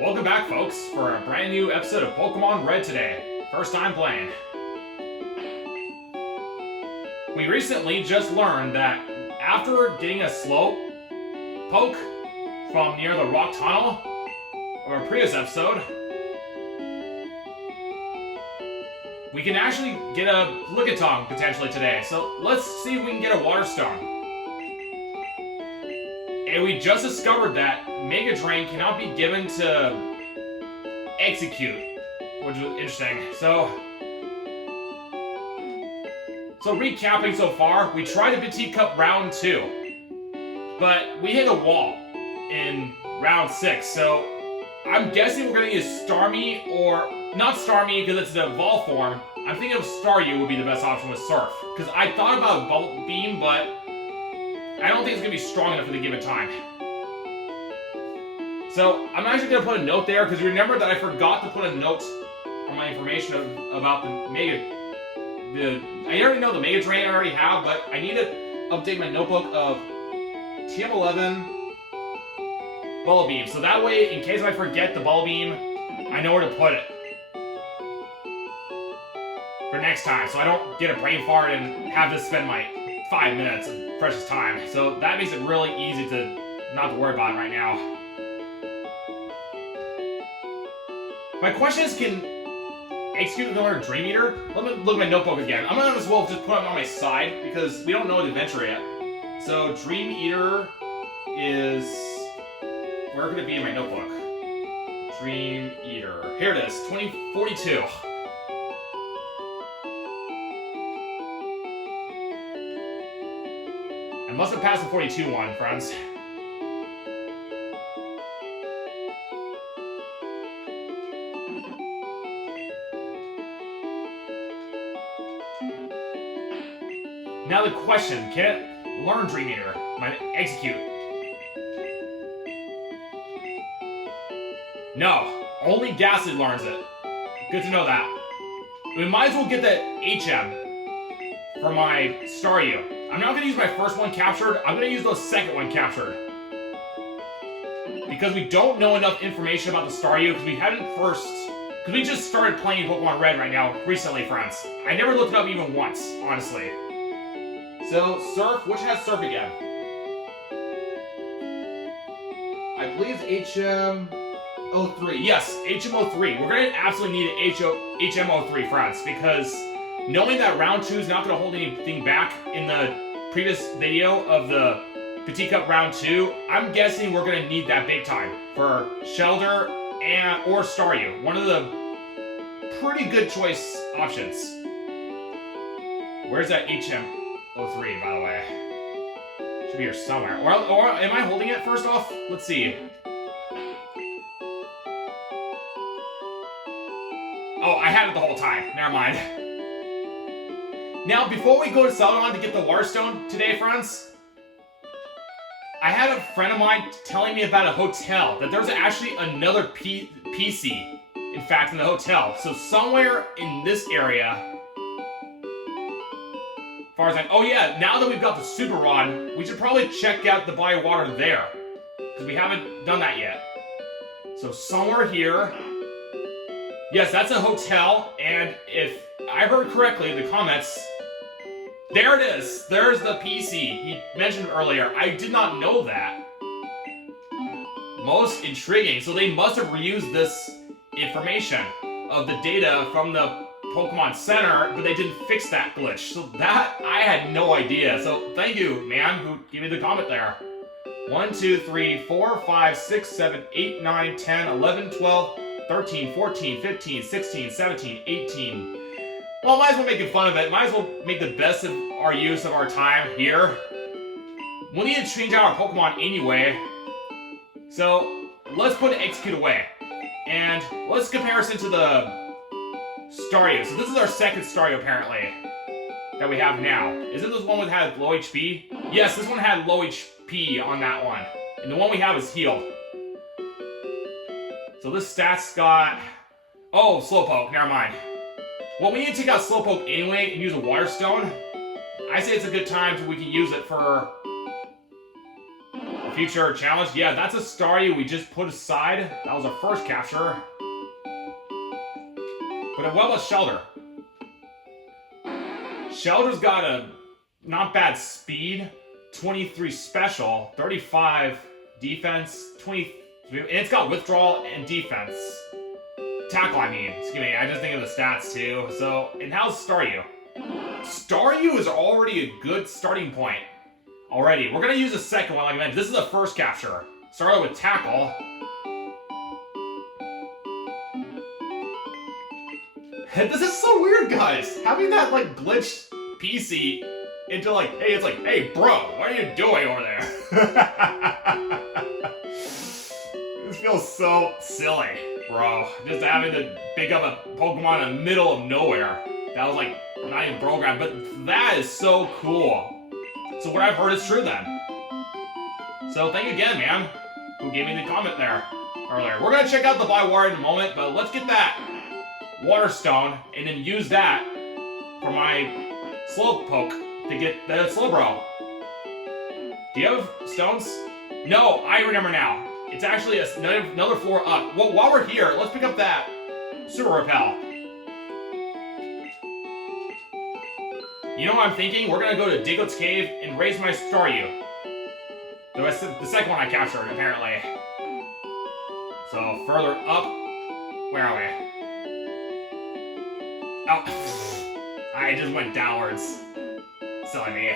Welcome back, folks, for a brand new episode of Pokemon Red today. First time playing. We recently just learned that after getting a slope poke from near the rock tunnel of a previous episode, we can actually get a Lickitung potentially today. So let's see if we can get a Water Stone. And we just discovered that Mega Drain cannot be given to Execute, which was interesting. So recapping so far, we tried the Petite Cup round 2, but we hit a wall in round 6. So I'm guessing we're gonna use Starmie, or not Starmie because it's the evolve form. I'm thinking of Staryu would be the best option with Surf, because I thought about Bubble Beam, but I don't think it's gonna be strong enough for the given time. So I'm actually gonna put a note there, because remember that I forgot to put a note on my information about the Mega. I already know the Mega Drain I already have, but I need to update my notebook of TM11 Bubble Beam. So that way, in case I forget the Bubble Beam, I know where to put it for next time, so I don't get a brain fart and have to spend my 5 minutes of precious time. So that makes it really easy to not to worry about it right now. My question is, can Execute another Dream Eater? Let me look at my notebook again. I'm gonna as well just put it on my side because we don't know the adventure yet. So Dream Eater is, where could it be in my notebook? Dream Eater. Here it is, 2042. I must have passed the 42 one, friends. Now the question, can it learn Dream Eater? Might it Execute? No, only Ghastly learns it. Good to know that. We might as well get the HM for my Staryu. I'm not going to use my first one captured, I'm going to use the second one captured. Because we don't know enough information about the Staryu, because we just started playing Pokemon Red right now, recently, friends. I never looked it up even once, honestly. So, Surf, which has Surf again? I believe it's HM03. Yes, HM03. We're going to absolutely need an HM03, friends, because knowing that round 2 is not going to hold anything back in the previous video of the Petite Cup round 2, I'm guessing we're going to need that big time for Shelter or Staryu. One of the pretty good choice options. Where's that HM03, by the way? Should be here somewhere. Or am I holding it first off? Let's see. Oh, I had it the whole time. Never mind. Now, before we go to Celadon to get the Water Stone today, friends, I had a friend of mine telling me about a hotel, that there's actually another PC, in fact, in the hotel. So somewhere in this area, as far as oh yeah, now that we've got the Super Rod, we should probably check out the body of water there, because we haven't done that yet. So somewhere here, yes, that's a hotel, and if I heard correctly in the comments, there it is. There's the PC he mentioned earlier. I did not know that. Most intriguing. So they must have reused this information of the data from the Pokemon Center, but they didn't fix that glitch. So that, I had no idea. So thank you, man, who gave me the comment there. 1, 2, 3, 4, 5, 6, 7, 8, 9, 10, 11, 12, 13, 14, 15, 16, 17, 18. Well, might as well make fun of it. Might as well make the best of our use of our time here. We need to change out our Pokemon anyway. So, let's put Execute away. And let's comparison to the Staryu. So this is our second Staryu, apparently, that we have now. Isn't this one that had low HP? Yes, this one had low HP on that one. And the one we have is healed. So this stat's got... Oh, Slowpoke, never mind. Well, we need to take out Slowpoke anyway and use a Water Stone. I say it's a good time so we can use it for a future challenge. Yeah, that's a Staryu we just put aside. That was our first capture. But what about Shelter? Shelter's got a not bad speed, 23 special, 35 defense, 20, and it's got withdrawal and defense. Tackle, I mean. Excuse me, I just think of the stats too. So, and how's Staryu? Staryu is already a good starting point. Already. We're gonna use the second one, like I mentioned. This is the first capture. Started with Tackle. This is so weird, guys. Having that, like, glitched PC into, like, hey, it's like, hey, bro, what are you doing over there? This feels so silly, bro. Just having to pick up a Pokemon in the middle of nowhere. That was, like, not even programmed. But that is so cool. So what I've heard is true, then. So thank you again, man, who gave me the comment there earlier. We're going to check out the Bywater in a moment, but let's get that Water Stone and then use that for my Slowpoke to get the Slowbro. Do you have stones? No, I remember now. It's actually another floor up. Well, while we're here, let's pick up that Super Repel. You know what I'm thinking? We're gonna go to Diglett's Cave and raise my Staryu. The second one I captured, apparently. So, further up. Where are we? Oh. I just went downwards. Silly me.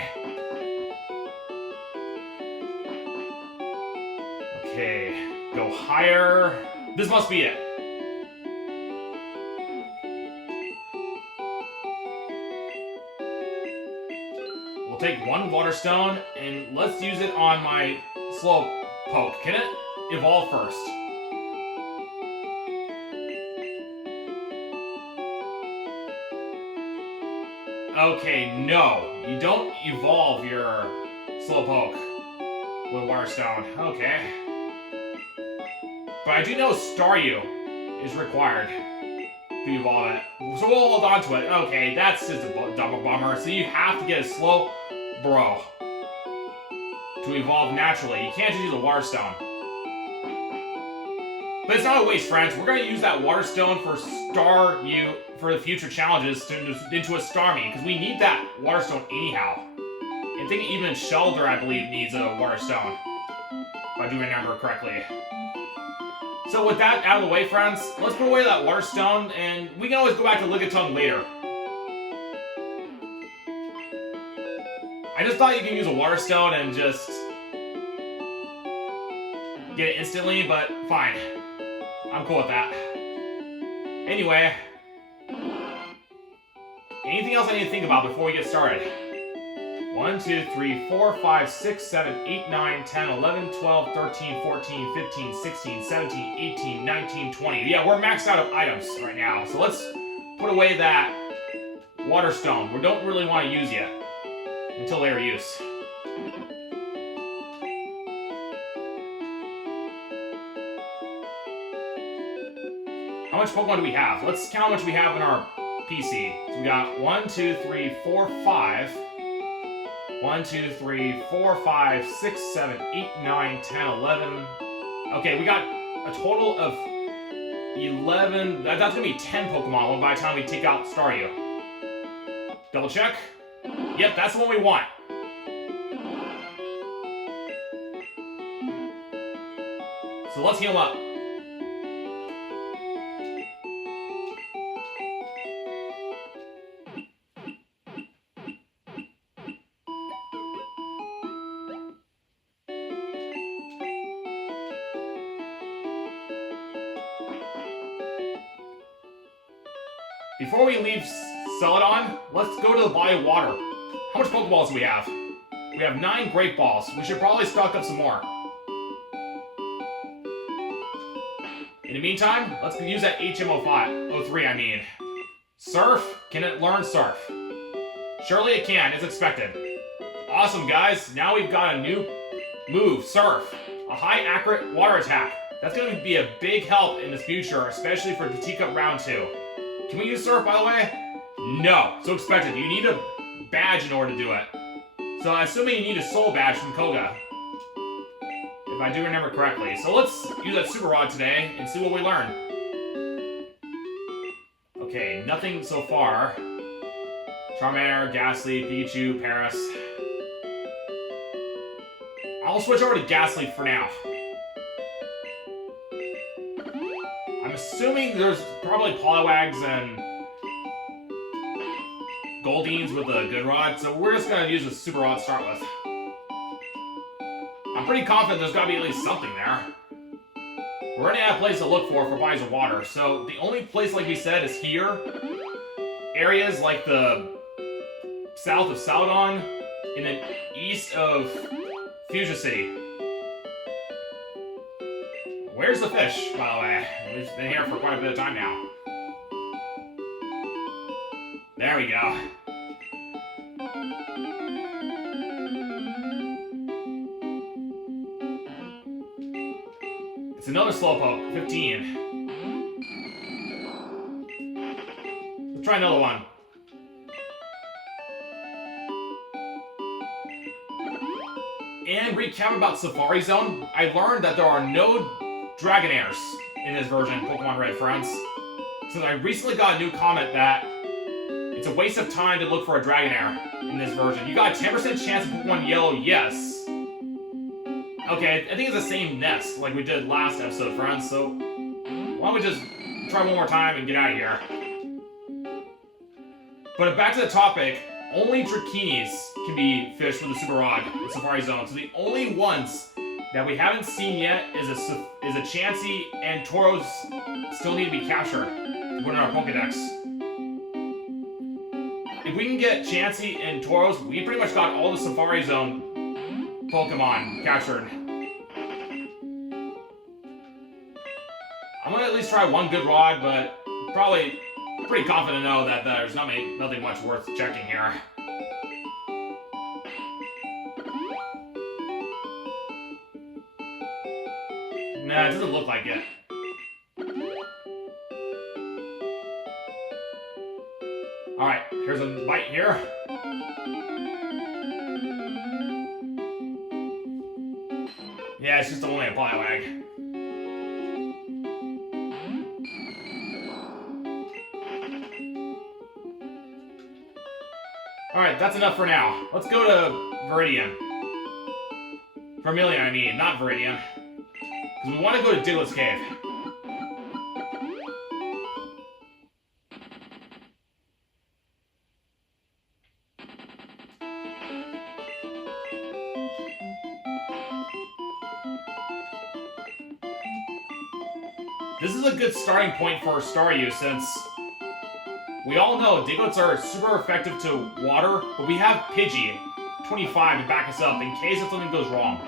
Okay. Go higher. This must be it. We'll take one Water Stone and let's use it on my Slowpoke. Can it evolve first? Okay, no. You don't evolve your Slowpoke with Water Stone. Okay. But I do know Staryu is required to evolve it. So we'll hold on to it. Okay, that's just a double bummer. So you have to get a Slowbro to evolve naturally. You can't just use a Water Stone. But it's not a waste, friends. We're going to use that Water Stone for Staryu for the future challenges into a Starmie, because we need that Water Stone anyhow. I think even Shelter, I believe, needs a Water Stone, if I do remember correctly. So with that out of the way, friends, let's put away that Water Stone, and we can always go back to Lickitung later. I just thought you can use a Water Stone and just get it instantly, but fine. I'm cool with that. Anyway, anything else I need to think about before we get started? 1, 2, 3, 4, 5, 6, 7, 8, 9, 10, 11, 12, 13, 14, 15, 16, 17, 18, 19, 20. Yeah, we're maxed out of items right now. So let's put away that Water Stone. We don't really want to use yet until later use. How much Pokemon do we have? Let's count how much we have in our PC. So we got 1, 2, 3, 4, 5. 1, 2, 3, 4, 5, 6, 7, 8, 9, 10, 11. Okay, we got a total of 11. That's going to be 10 Pokemon by the time we take out Staryu. Double check. Yep, that's the one we want. So let's heal up. Before we leave Celadon, let's go to the body of water. How much Pokeballs do we have? We have 9 Great Balls. We should probably stock up some more. In the meantime, let's use that HM03, I mean. Surf? Can it learn Surf? Surely it can, as expected. Awesome, guys. Now we've got a new move, Surf. A high accurate water attack. That's going to be a big help in the future, especially for the Teacup Round 2. Can we use Surf, by the way? No. So expected. You need a badge in order to do it. So I'm assuming you need a soul badge from Koga. if I do remember correctly. So let's use that Super Rod today and see what we learn. Okay, nothing so far. Charmander, Ghastly, Pikachu, Paris. I'll switch over to Ghastly for now. I'm assuming there's probably Poliwags and Goldines with a good rod, so we're just gonna use a Super Rod to start with. I'm pretty confident there's gotta be at least something there. We're running out of place to look for bodies of water, so the only place, like we said, is here. Areas like the south of Saudon and then east of Fuchsia City. Where's the fish, by the way? We've been here for quite a bit of time now. There we go. It's another Slowpoke, 15. Let's try another one. And recap about Safari Zone, I learned that there are no Dragonairs in this version, Pokemon Red friends. Since I recently got a new comment that it's a waste of time to look for a Dragonair in this version. You got a 10% chance of Pokemon Yellow, yes. Okay, I think it's the same nest like we did last episode, friends, so why don't we just try one more time and get out of here. But back to the topic, only Dracanis can be fished with a Super Rod in Safari Zone, so the only ones that we haven't seen yet is a Chansey and Tauros still need to be captured to put in our Pokedex. If we can get Chansey and Tauros, we pretty much got all the Safari Zone Pokemon captured. I'm gonna at least try one good rod, but probably pretty confident to know that there's nothing much worth checking here. Nah, it doesn't look like it. Alright, here's a bite here. Yeah, it's just only a Poliwag. Alright, that's enough for now. Let's go to Viridian. Vermilion, I mean, not Viridian. Because we want to go to Diglett's Cave. This is a good starting point for Staryu since we all know Digletts are super effective to water, but we have Pidgey, 25, to back us up in case if something goes wrong.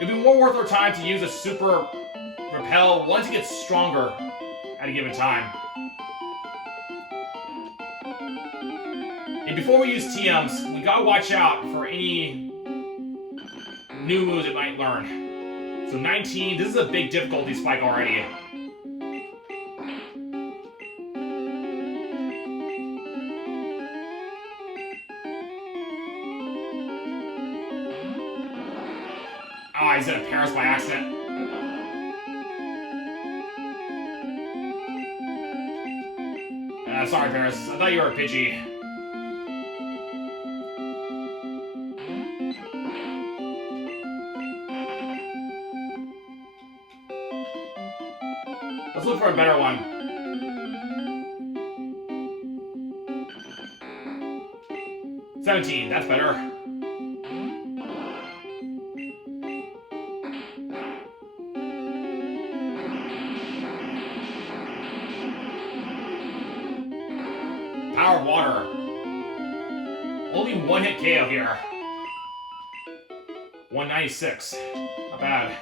It'd be more worth our time to use a Super Repel once it gets stronger at a given time. And before we use TMs, we gotta watch out for any new moves it might learn. So 19, this is a big difficulty spike already. Oh, he's in a Paris by accident. Sorry, Paris. I thought you were a Pidgey. Let's look for a better one. $17, that's better. Power of Water. Only one hit KO here. 196. Not bad.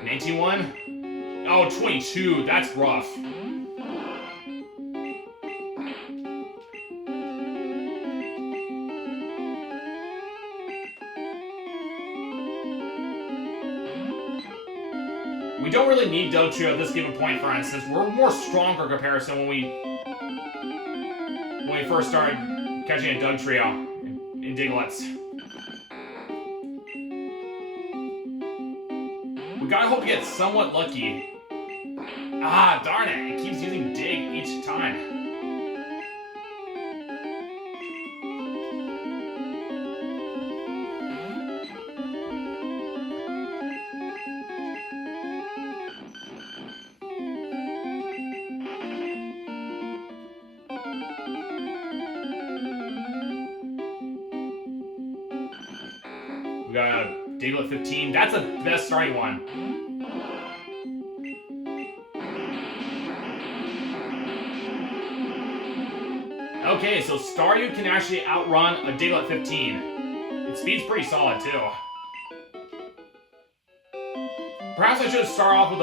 An 18-1? Oh, 22. That's rough. We don't really need Dotrio at this given point, for instance. We're more stronger in comparison when we when we first started catching a Doug trio in Diglets. We gotta hope to get somewhat lucky. Ah, darn it. It keeps using dig each time. We got a Diglett 15. That's the best starting one. Okay, so Staryu can actually outrun a Diglett 15. Its speed's pretty solid, too. Perhaps I should start off with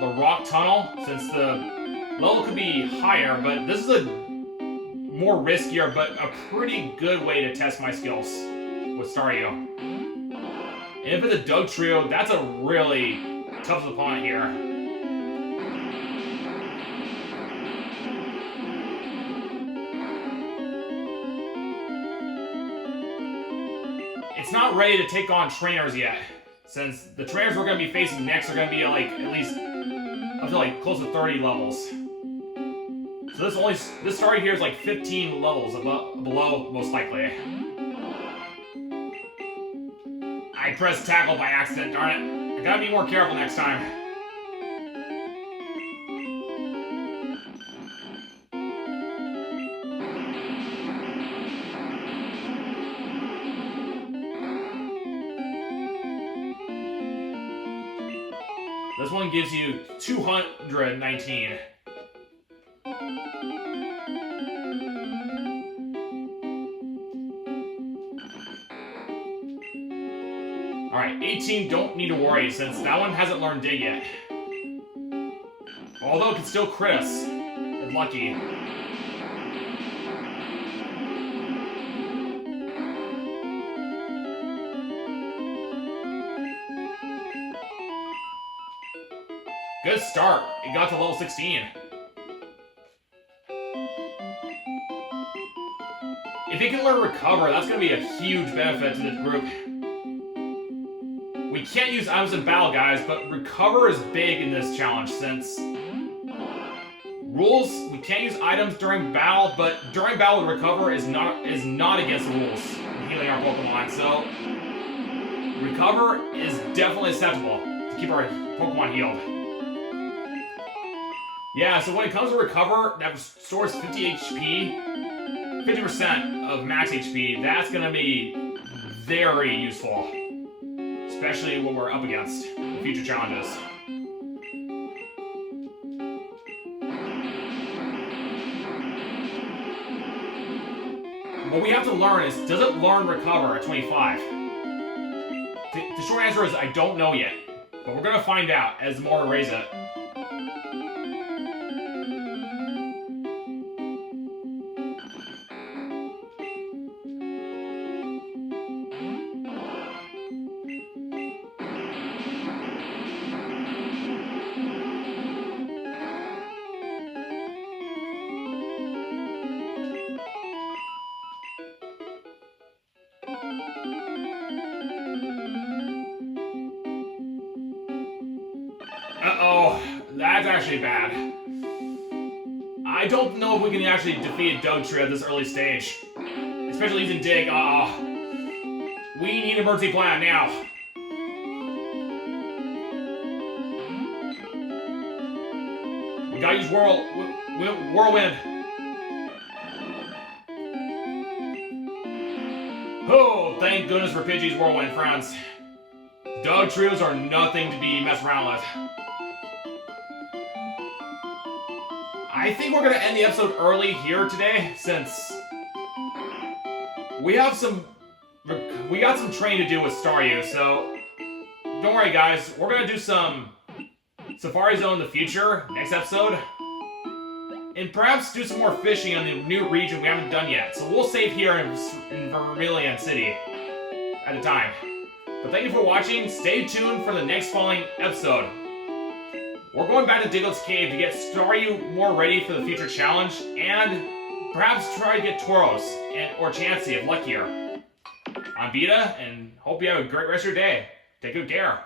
the rock tunnel, since the level could be higher, but this is a more riskier, but a pretty good way to test my skills with Staryu. And if it's a Doug trio, that's a really tough opponent here. It's not ready to take on trainers yet, since the trainers we're going to be facing next are going to be like at least up to like close to 30 levels. So this Staryu here is like 15 levels below most likely. I pressed tackle by accident, darn it. I gotta be more careful next time. This one gives you 219. Alright, 18 don't need to worry since that one hasn't learned dig yet. Although it can still crit us, if lucky. Good start. It got to level 16. If it can learn Recover, that's going to be a huge benefit to this group. We can't use items in battle, guys, but Recover is big in this challenge since rules, we can't use items during battle, but during battle Recover is not against the rules in healing our Pokemon, so Recover is definitely acceptable to keep our Pokemon healed. Yeah, so when it comes to Recover, that restores 50 HP, 50% of max HP, that's gonna be very useful. Especially when we're up against future challenges. What we have to learn is, does it learn Recover at 25? The short answer is, I don't know yet. But we're gonna find out as more raise it. Uh-oh, that's actually bad. I don't know if we can actually defeat Dugtree at this early stage. Especially using Dig, we need an emergency plan now. We gotta use Whirlwind. Oh, thank goodness for Pidgey's Whirlwind, friends. Dug trios are nothing to be messed around with. I think we're gonna end the episode early here today, since we got some training to do with Staryu, so don't worry guys, we're gonna do some Safari Zone in the future, next episode, and perhaps do some more fishing on the new region we haven't done yet, so we'll save here in Vermilion City at the time. But thank you for watching, stay tuned for the next following episode. We're going back to Diglett's Cave to get Staryu more ready for the future challenge, and perhaps try to get Tauros or Chansey if luckier. I'm Vita, and hope you have a great rest of your day. Take good care.